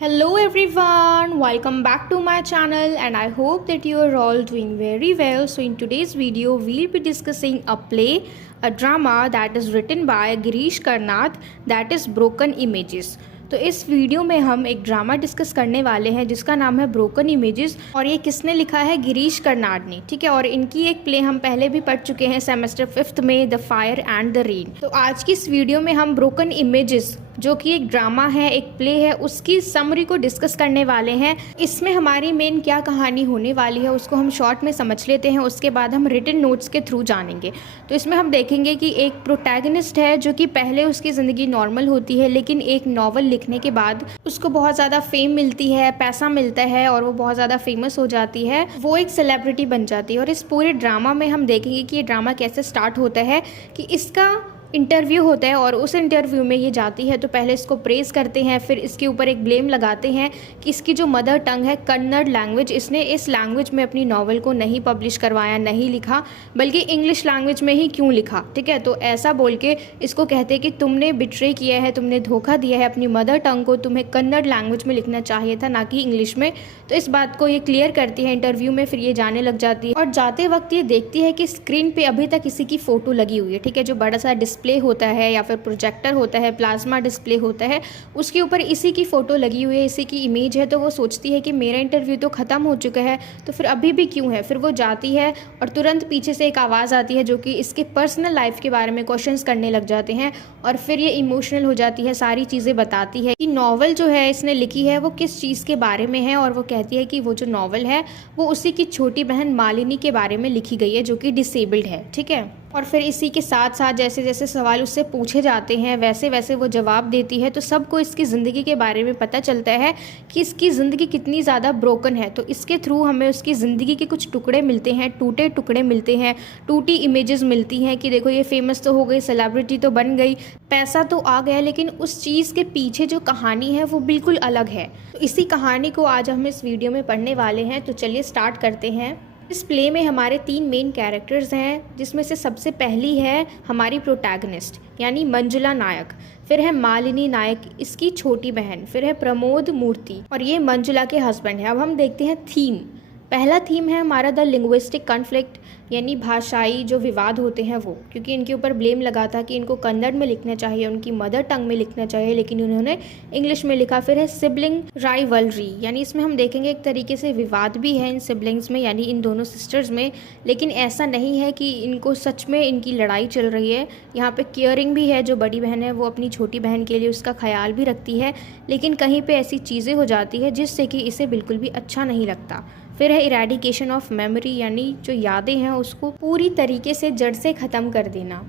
Hello everyone, welcome back to my channel and I hope that you are all doing very well. So in today's video we'll be discussing a play, a drama that is written by Girish Karnath, that is Broken Images. तो इस video में हम एक drama discuss करने वाले हैं जिसका नाम है ब्रोकन इमेजेस और ये किसने लिखा है, गिरीश कर्नाड ने। ठीक है, और इनकी एक प्ले हम पहले भी पढ़ चुके हैं सेमेस्टर 5th में, the fire and the rain. तो आज की इस वीडियो में हम ब्रोकन इमेजेस जो कि एक ड्रामा है, एक प्ले है, उसकी समरी को डिस्कस करने वाले हैं। इसमें हमारी मेन क्या कहानी होने वाली है उसको हम शॉर्ट में समझ लेते हैं, उसके बाद हम रिटन नोट्स के थ्रू जानेंगे। तो इसमें हम देखेंगे कि एक प्रोटैगनिस्ट है जो कि पहले उसकी ज़िंदगी नॉर्मल होती है, लेकिन एक नॉवल लिखने के बाद उसको बहुत ज़्यादा फेम मिलती है, पैसा मिलता है और वो बहुत ज़्यादा फेमस हो जाती है, वो एक सेलिब्रिटी बन जाती है। और इस पूरे ड्रामा में हम देखेंगे कि ये ड्रामा कैसे स्टार्ट होता है कि इसका इंटरव्यू होता है और उस इंटरव्यू में ये जाती है तो पहले इसको प्रेज़ करते हैं, फिर इसके ऊपर एक ब्लेम लगाते हैं कि इसकी जो मदर टंग है कन्नड़ लैंग्वेज, इसने इस लैंग्वेज में अपनी नॉवल को नहीं पब्लिश करवाया, नहीं लिखा, बल्कि इंग्लिश लैंग्वेज में ही क्यों लिखा। ठीक है, तो ऐसा बोल के इसको कहते हैं कि तुमने बिट्रे किया है, तुमने धोखा दिया है अपनी मदर टंग को, तुम्हें कन्नड़ लैंग्वेज में लिखना चाहिए था, ना कि इंग्लिश में। तो इस बात को ये क्लियर करती है इंटरव्यू में, फिर ये जाने लग जाती है और जाते वक्त ये देखती है कि स्क्रीन पर अभी तक किसी की फ़ोटो लगी हुई है। ठीक है, जो बड़ा सा डिस्प्ले होता है या फिर प्रोजेक्टर होता है, प्लाज्मा डिस्प्ले होता है, उसके ऊपर इसी की फ़ोटो लगी हुई है, इसी की इमेज है। तो वो सोचती है कि मेरा इंटरव्यू तो ख़त्म हो चुका है, तो फिर अभी भी क्यों है। फिर वो जाती है और तुरंत पीछे से एक आवाज़ आती है जो कि इसके पर्सनल लाइफ के बारे में क्वेश्चंस करने लग जाते हैं और फिर ये इमोशनल हो जाती है, सारी चीज़ें बताती है कि नॉवल जो है इसने लिखी है वो किस चीज़ के बारे में है। और वो कहती है कि वो जो नॉवल है वो उसी की छोटी बहन मालिनी के बारे में लिखी गई है जो कि डिसेबल्ड है। ठीक है, और फिर इसी के साथ साथ जैसे जैसे सवाल उससे पूछे जाते हैं वैसे वैसे वो जवाब देती है, तो सबको इसकी ज़िंदगी के बारे में पता चलता है कि इसकी ज़िंदगी कितनी ज़्यादा ब्रोकन है। तो इसके थ्रू हमें उसकी ज़िंदगी के कुछ टुकड़े मिलते हैं, टूटे टुकड़े मिलते हैं, टूटी इमेजेस मिलती हैं कि देखो ये फेमस तो हो गई, सेलिब्रिटी तो बन गई, पैसा तो आ गया, लेकिन उस चीज़ के पीछे जो कहानी है वो बिल्कुल अलग है। तो इसी कहानी को आज हम इस वीडियो में पढ़ने वाले हैं। तो चलिए स्टार्ट करते हैं। इस प्ले में हमारे 3 मेन कैरेक्टर्स हैं, जिसमें से सबसे पहली है हमारी प्रोटैगनिस्ट यानी मंजुला नायक, फिर है मालिनी नायक इसकी छोटी बहन, फिर है प्रमोद मूर्ति और ये मंजुला के हस्बैंड है। अब हम देखते हैं थीम। पहला थीम है हमारा द लिंग्विस्टिक कॉन्फ्लिक्ट यानी भाषाई जो विवाद होते हैं वो, क्योंकि इनके ऊपर ब्लेम लगा था कि इनको कन्नड़ में लिखना चाहिए, उनकी मदर टंग में लिखना चाहिए, लेकिन उन्होंने इंग्लिश में लिखा। फिर है सिबलिंग राइवलरी यानी इसमें हम देखेंगे एक तरीके से विवाद भी है इन सिबलिंग्स में यानी इन दोनों सिस्टर्स में, लेकिन ऐसा नहीं है कि इनको सच में इनकी लड़ाई चल रही है। यहाँ पे केयरिंग भी है, जो बड़ी बहन है वो अपनी छोटी बहन के लिए उसका ख्याल भी रखती है, लेकिन कहीं पे ऐसी चीज़ें हो जाती है जिससे कि इसे बिल्कुल भी अच्छा नहीं लगता। फिर है इरेडिकेशन ऑफ मेमोरी यानी जो यादें हैं उसको पूरी तरीके से जड़ से ख़त्म कर देना।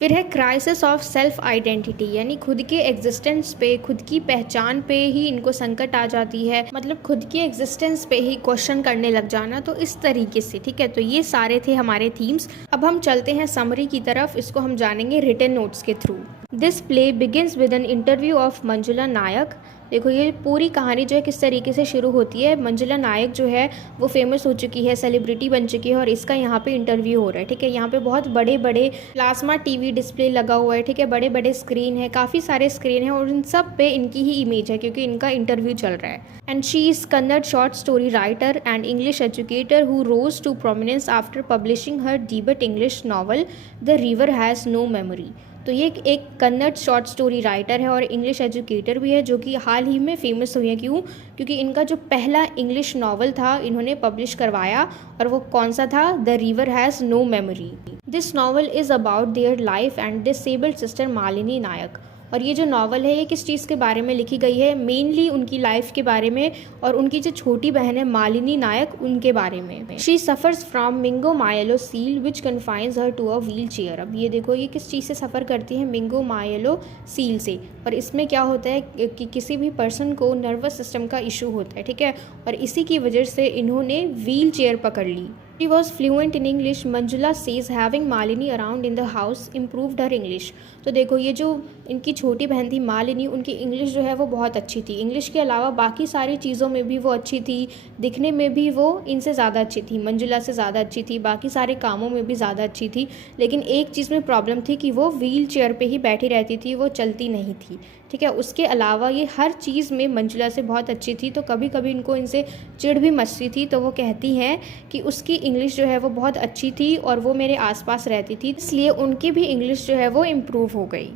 फिर है क्राइसिस ऑफ सेल्फ आइडेंटिटी यानी खुद के एग्जिस्टेंस पे, खुद की पहचान पे ही इनको संकट आ जाती है, मतलब खुद की एग्जिस्टेंस पे ही क्वेश्चन करने लग जाना। तो इस तरीके से, ठीक है, तो ये सारे थे हमारे थीम्स। अब हम चलते हैं समरी की तरफ, इसको हम जानेंगे रिटन नोट्स के through. This play begins with an interview of Manjula Nayak. देखो ये पूरी कहानी जो है किस तरीके से शुरू होती है। मंजुला नायक जो है वो फेमस हो चुकी है, सेलिब्रिटी बन चुकी है और इसका यहाँ पे इंटरव्यू हो रहा है। ठीक है, यहाँ पे बहुत बड़े बड़े प्लाज्मा टीवी डिस्प्ले लगा हुआ है। ठीक है, बड़े बड़े स्क्रीन है, काफ़ी सारे स्क्रीन है और इन सब पे इनकी ही इमेज है क्योंकि इनका इंटरव्यू चल रहा है। And she is Kannada short story writer and English educator who rose to prominence after publishing her debut English novel the river has no memory. तो ये एक कन्नड़ शॉर्ट स्टोरी राइटर है और इंग्लिश एजुकेटर भी है, जो कि हाल ही में फेमस हुई है। क्यों? क्योंकि इनका जो पहला इंग्लिश नॉवल था इन्होंने पब्लिश करवाया और वो कौन सा था, the river has no memory. This novel is about their life and disabled sister Malini Nayak. और ये जो नावल है ये किस चीज़ के बारे में लिखी गई है, मेनली उनकी लाइफ के बारे में और उनकी जो छोटी बहन है मालिनी नायक उनके बारे में। She suffers from meningomyelocele which confines her to a wheelchair. अब ये देखो ये किस चीज़ से सफ़र करती है, मिंगो मायलो सील से। और इसमें क्या होता है कि किसी भी पर्सन को नर्वस सिस्टम का इशू होता है, ठीक है, और इसी की वजह से इन्होंने व्हील चेयर पकड़ ली। She was fluent in English. Manjula says having Malini around in the house improved her English. तो देखो ये जो इनकी छोटी बहन थी मालिनी, उनकी इंग्लिश जो है वो बहुत अच्छी थी। इंग्लिश के अलावा बाकी सारी चीज़ों में भी वो अच्छी थी, दिखने में भी वो इनसे ज़्यादा अच्छी थी, मंजुला से ज़्यादा अच्छी थी, बाकी सारे कामों में भी ज़्यादा अच्छी थी। लेकिन एक चीज़ में प्रॉब्लम थी कि वो व्हील चेयर पर ही बैठी रहती थी, वो चलती नहीं थी। ठीक है, उसके अलावा ये हर चीज़ में मंजुला से बहुत अच्छी थी। तो कभी कभी इनको इनसे चिढ़ भी मचती थी। तो वो कहती हैं कि उसकी इंग्लिश जो है वो बहुत अच्छी थी और वो मेरे आसपास रहती थी, इसलिए उनकी भी इंग्लिश जो है वो इम्प्रूव हो गई।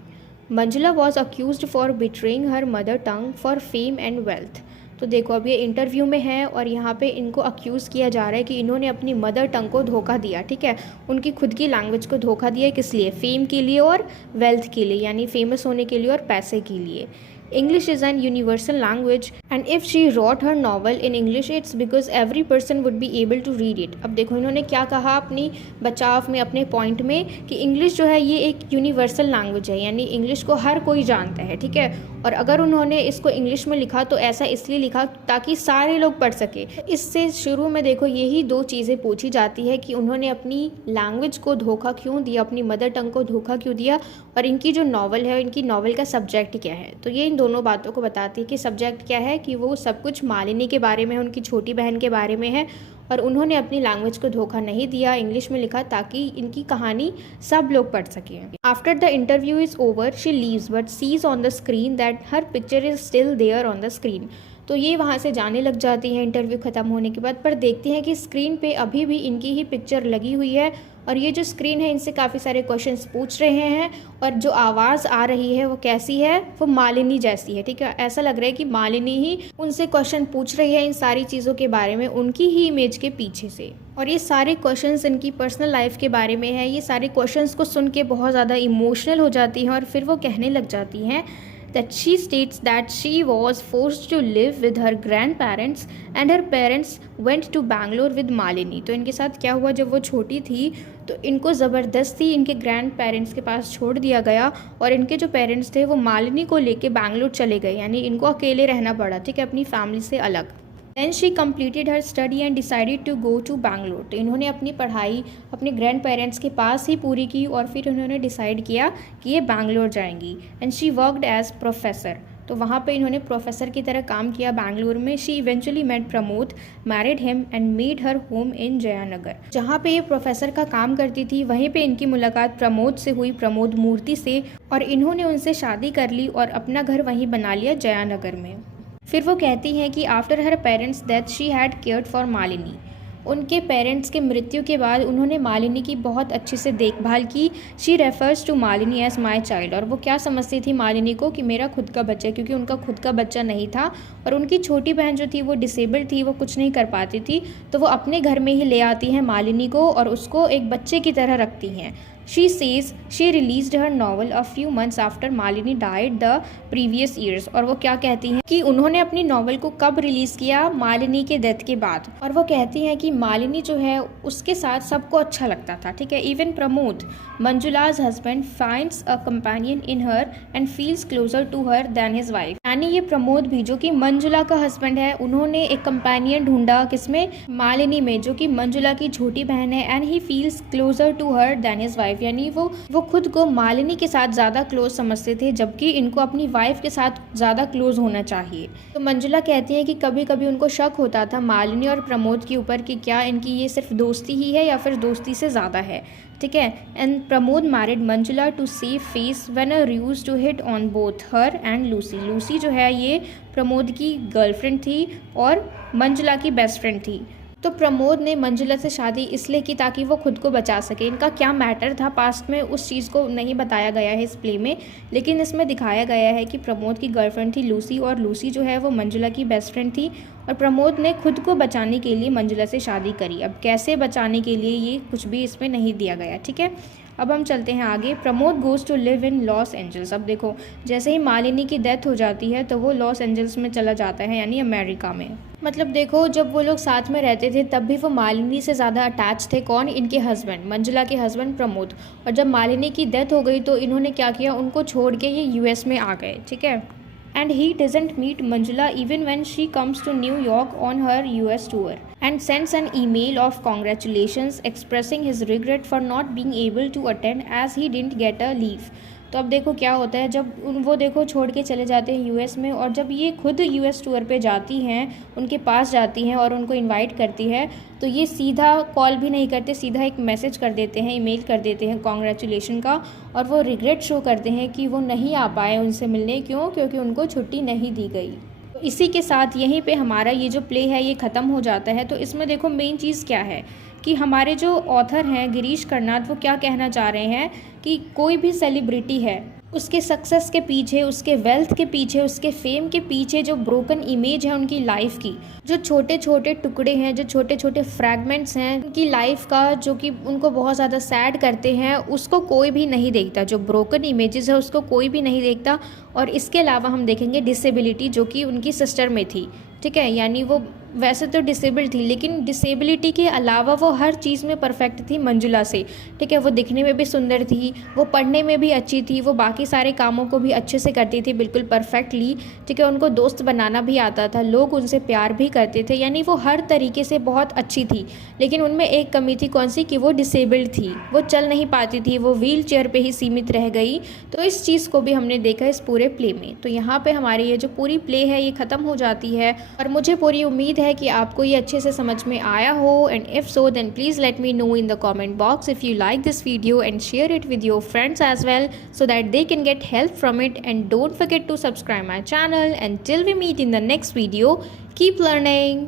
Manjula was accused for betraying her mother tongue for fame and wealth. तो देखो अब ये इंटरव्यू में है और यहाँ पे इनको अक्यूज़ किया जा रहा है कि इन्होंने अपनी मदर टंग को धोखा दिया। ठीक है, उनकी खुद की लैंग्वेज को धोखा दिया। किस लिए? फेम के लिए और वेल्थ के लिए, यानी फेमस होने के लिए और पैसे के लिए। English is an universal language and if she wrote her novel in English it's because every person would be able to read it। अब देखो इन्होंने क्या कहा अपनी बचाव में, अपने पॉइंट में, कि इंग्लिश जो है ये एक यूनिवर्सल लैंग्वेज है, यानी इंग्लिश को हर कोई जानता है। ठीक है, और अगर उन्होंने इसको इंग्लिश में लिखा तो ऐसा इसलिए लिखा ताकि सारे लोग पढ़ सके। इससे शुरू में देखो यही दो चीज़ें पूछी जाती है कि उन्होंने अपनी लैंग्वेज को धोखा क्यों दिया, अपनी मदर टंग को धोखा क्यों दिया, और इनकी जो नॉवल है, इनकी नॉवल का सब्जेक्ट क्या है। तो ये इन दोनों बातों को बताती है कि सब्जेक्ट क्या है, कि वो सब कुछ मालिनी के बारे में, उनकी छोटी बहन के बारे में है, और उन्होंने अपनी लैंग्वेज को धोखा नहीं दिया, इंग्लिश में लिखा ताकि इनकी कहानी सब लोग पढ़ सकें। After the interview is over she leaves but sees on the screen that her picture is still there on the screen. तो ये वहाँ से जाने लग जाती हैं इंटरव्यू ख़त्म होने के बाद, पर देखती हैं कि स्क्रीन पे अभी भी इनकी ही पिक्चर लगी हुई है, और ये जो स्क्रीन है इनसे काफ़ी सारे क्वेश्चंस पूछ रहे हैं, और जो आवाज़ आ रही है वो कैसी है? वो मालिनी जैसी है। ठीक है, ऐसा लग रहा है कि मालिनी ही उनसे क्वेश्चन पूछ रही है इन सारी चीज़ों के बारे में, उनकी ही इमेज के पीछे से। और ये सारे क्वेश्चंस इनकी पर्सनल लाइफ के बारे में है। ये सारे क्वेश्चंस को सुन के बहुत ज़्यादा इमोशनल हो जाती हैं, और फिर वो कहने लग जाती हैं that she states that she was forced to live with her grandparents and her parents went to Bangalore with Malini। तो इनके साथ क्या हुआ, जब वो छोटी थी तो इनको ज़बरदस्ती इनके ग्रैंड पेरेंट्स के पास छोड़ दिया गया, और इनके जो पेरेंट्स थे वो मालिनी को लेके बैंगलोर चले गए, यानी इनको अकेले रहना पड़ा। ठीक है, अपनी फैमिली से अलग। Then she completed her study and decided to go to Bangalore। तो इन्होंने अपनी पढ़ाई अपने ग्रैंड पेरेंट्स के पास ही पूरी की, और फिर उन्होंने डिसाइड किया कि ये बैंगलोर जाएंगी। And she worked as professor. तो वहाँ पे इन्होंने प्रोफेसर की तरह काम किया बैंगलोर में। She eventually met Pramod, married him and made her home in Jayanagar. जहाँ पे ये प्रोफेसर का काम करती थी वहीं पे इनकी मुलाकात प्रमोद से हुई, प्रमोद मूर्ति से, और इन्होंने उनसे शादी कर ली और अपना घर वहीं बना लिया जयानगर में। फिर वो कहती हैं कि after her parents death she had cared for Malini. उनके पेरेंट्स के मृत्यु के बाद उन्होंने मालिनी की बहुत अच्छे से देखभाल की। She refers to Malini as my child. और वो क्या समझती थी मालिनी को, कि मेरा खुद का बच्चा, क्योंकि उनका खुद का बच्चा नहीं था, और उनकी छोटी बहन जो थी वो डिसेबल्ड थी, वो कुछ नहीं कर पाती थी, तो वो अपने घर में ही ले आती हैं मालिनी को और उसको एक बच्चे की तरह रखती हैं। She says she released her novel a few months after Malini died the previous years। और वो क्या कहती हैं कि उन्होंने अपनी नॉवल को कब रिलीज़ किया? मालिनी के डेथ के बाद। और वो कहती हैं कि मालिनी जो है उसके साथ सबको अच्छा लगता था। ठीक है, even Pramod, Manjula's husband, finds a companion in her and feels closer to her than his wife. यानी ये प्रमोद भी, जो कि मंजुला का हस्बैंड है, उन्होंने एक कंपेनियन ढूंढा, किसमें? मालिनी में, जो कि मंजुला की छोटी बहन है, and he feels closer to her than his wife. यानी वो खुद को मालिनी के साथ ज़्यादा क्लोज समझते थे, जबकि इनको अपनी वाइफ के साथ ज़्यादा क्लोज होना चाहिए। तो मंजुला कहती है कि कभी कभी उनको शक होता था मालिनी और प्रमोद के ऊपर कि क्या इनकी ये सिर्फ दोस्ती ही है या फिर दोस्ती से ज़्यादा है। ठीक है, and Pramod married Manjula to save face when a used to hit on both her and Lucy. Lucy जो है ये प्रमोद की गर्लफ्रेंड थी और मंजुला की बेस्ट फ्रेंड थी। तो प्रमोद ने मंजुला से शादी इसलिए की ताकि वो खुद को बचा सके। इनका क्या मैटर था पास्ट में उस चीज़ को नहीं बताया गया है इस प्ले में, लेकिन इसमें दिखाया गया है कि प्रमोद की गर्लफ्रेंड थी लूसी, और लूसी जो है वो मंजुला की बेस्ट फ्रेंड थी, और प्रमोद ने खुद को बचाने के लिए मंजुला से शादी करी। अब कैसे बचाने के लिए ये कुछ भी इसमें नहीं दिया गया। ठीक है, अब हम चलते हैं आगे। Pramod goes to live in Los Angeles. अब देखो जैसे ही मालिनी की डेथ हो जाती है तो वो लॉस एंजल्स में चला जाता है, यानी अमेरिका में। मतलब देखो जब वो लोग साथ में रहते थे तब भी वो मालिनी से ज़्यादा अटैच थे। कौन? इनके हस्बैंड, मंजुला के हस्बैंड प्रमोद। और जब मालिनी की डेथ हो गई तो इन्होंने क्या किया, उनको छोड़ के ये यूएस में आ गए। ठीक है, and he doesn't meet Manjula even when she comes to New York on her US tour, and sends an email of congratulations expressing his regret for not being able to attend as he didn't get a leave. तो अब देखो क्या होता है, जब वो देखो छोड़ के चले जाते हैं यूएस में, और जब ये खुद यूएस टूर पे जाती हैं, उनके पास जाती हैं और उनको इनवाइट करती है, तो ये सीधा कॉल भी नहीं करते, सीधा एक मैसेज कर देते हैं, ईमेल कर देते हैं कॉन्ग्रेचुलेशन का, और वो रिग्रेट शो करते हैं कि वो नहीं आ पाए उनसे मिलने। क्यों? क्योंकि उनको छुट्टी नहीं दी गई। तो इसी के साथ यहीं पे हमारा ये जो प्ले है ये ख़त्म हो जाता है। तो इसमें देखो मेन चीज़ क्या है कि हमारे जो ऑथर हैं गिरीश कर्नाड, वो क्या कहना चाह रहे हैं कि कोई भी सेलिब्रिटी है, उसके सक्सेस के पीछे, उसके वेल्थ के पीछे, उसके फेम के पीछे जो ब्रोकन इमेज है उनकी लाइफ की, जो छोटे छोटे टुकड़े हैं, जो छोटे छोटे फ्रैगमेंट्स हैं उनकी लाइफ का, जो कि उनको बहुत ज़्यादा सैड करते हैं, उसको कोई भी नहीं देखता। जो ब्रोकन इमेजेस है उसको कोई भी नहीं देखता। और इसके अलावा हम देखेंगे डिसेबिलिटी, जो कि उनकी सिस्टर में थी, ठीक है, यानी वो वैसे तो डिसेबल्ड थी, लेकिन डिसेबिलिटी के अलावा वो हर चीज़ में परफेक्ट थी मंजुला से, ठीक है। वो दिखने में भी सुंदर थी, वो पढ़ने में भी अच्छी थी, वो बाकी सारे कामों को भी अच्छे से करती थी, बिल्कुल परफेक्टली, ठीक है। उनको दोस्त बनाना भी आता था, लोग उनसे प्यार भी करते थे, यानी वो हर तरीके से बहुत अच्छी थी। लेकिन उनमें एक कमी थी, कौन सी? कि वो डिसेबल्ड थी, वो चल नहीं पाती थी, वो व्हील चेयर पर ही सीमित रह गई। तो इस चीज़ को भी हमने देखा इस पूरे प्ले में। तो यहाँ पर हमारी ये जो पूरी प्ले है ये ख़त्म हो जाती है, और मुझे पूरी उम्मीद है कि आपको ये अच्छे से समझ में आया हो। And if so then please let me know in the comment box if you like this video, and share it with your friends as well so that they can get help from it. And don't forget to subscribe my channel. Until we meet in the next video, keep learning.